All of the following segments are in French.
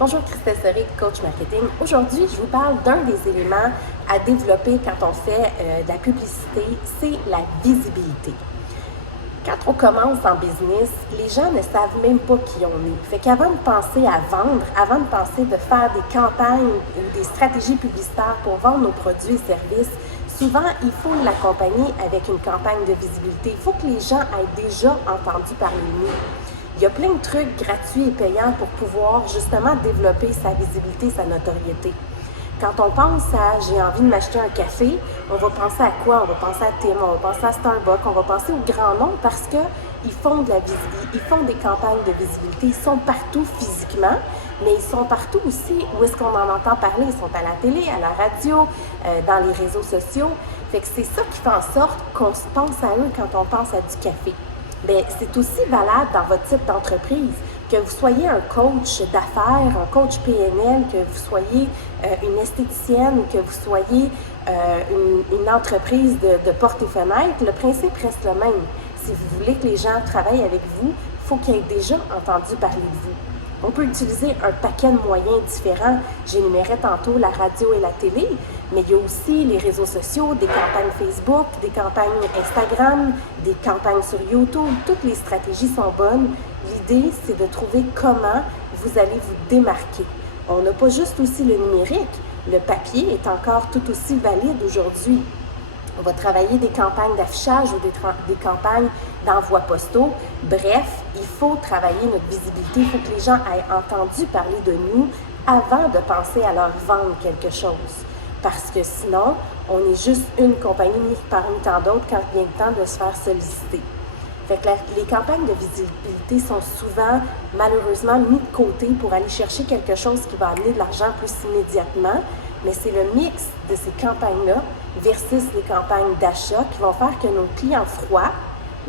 Bonjour, Christelle Serré, coach marketing. Aujourd'hui, je vous parle d'un des éléments à développer quand on fait de la publicité, c'est la visibilité. Quand on commence en business, les gens ne savent même pas qui on est. Fait qu'avant de penser à vendre, avant de penser de faire des campagnes ou des stratégies publicitaires pour vendre nos produits et services, souvent, il faut l'accompagner avec une campagne de visibilité. Il faut que les gens aient déjà entendu parler de nous. Il y a plein de trucs gratuits et payants pour pouvoir justement développer sa visibilité, sa notoriété. Quand on pense à « j'ai envie de m'acheter un café », on va penser à quoi? On va penser à Tim, on va penser à Starbucks, on va penser aux grands noms parce qu'ils font ils font des campagnes de visibilité. Ils sont partout physiquement, mais ils sont partout aussi où est-ce qu'on en entend parler. Ils sont à la télé, à la radio, dans les réseaux sociaux. Fait que c'est ça qui fait en sorte qu'on se pense à eux quand on pense à du café. Bien, c'est aussi valable dans votre type d'entreprise, que vous soyez un coach d'affaires, un coach PNL, que vous soyez une esthéticienne, que vous soyez une entreprise de portes et fenêtres, le principe reste le même. Si vous voulez que les gens travaillent avec vous, il faut qu'ils aient déjà entendu parler de vous. On peut utiliser un paquet de moyens différents. J'énumérais tantôt la radio et la télé, mais il y a aussi les réseaux sociaux, des campagnes Facebook, des campagnes Instagram, des campagnes sur YouTube. Toutes les stratégies sont bonnes. L'idée, c'est de trouver comment vous allez vous démarquer. On n'a pas juste aussi le numérique. Le papier est encore tout aussi valide aujourd'hui. On va travailler des campagnes d'affichage ou des campagnes d'envoi postaux. Bref, il faut travailler notre visibilité. Il faut que les gens aient entendu parler de nous avant de penser à leur vendre quelque chose. Parce que sinon, on est juste une compagnie parmi tant d'autres quand vient le temps de se faire solliciter. Fait que les campagnes de visibilité sont souvent, malheureusement, mis de côté pour aller chercher quelque chose qui va amener de l'argent plus immédiatement. Mais c'est le mix de ces campagnes-là versus les campagnes d'achat qui vont faire que nos clients froids,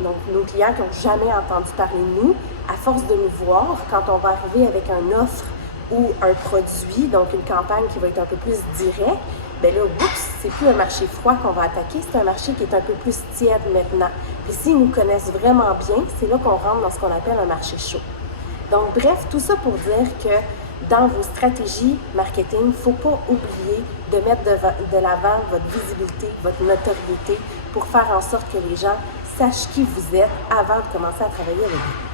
donc nos clients qui n'ont jamais entendu parler de nous, à force de nous voir, quand on va arriver avec une offre ou un produit, donc une campagne qui va être un peu plus directe, bien là, oups, c'est plus un marché froid qu'on va attaquer, c'est un marché qui est un peu plus tiède maintenant. Puis s'ils nous connaissent vraiment bien, c'est là qu'on rentre dans ce qu'on appelle un marché chaud. Donc bref, tout ça pour dire que dans vos stratégies marketing, il ne faut pas oublier de mettre de l'avant votre visibilité, votre notoriété pour faire en sorte que les gens sachent qui vous êtes avant de commencer à travailler avec vous.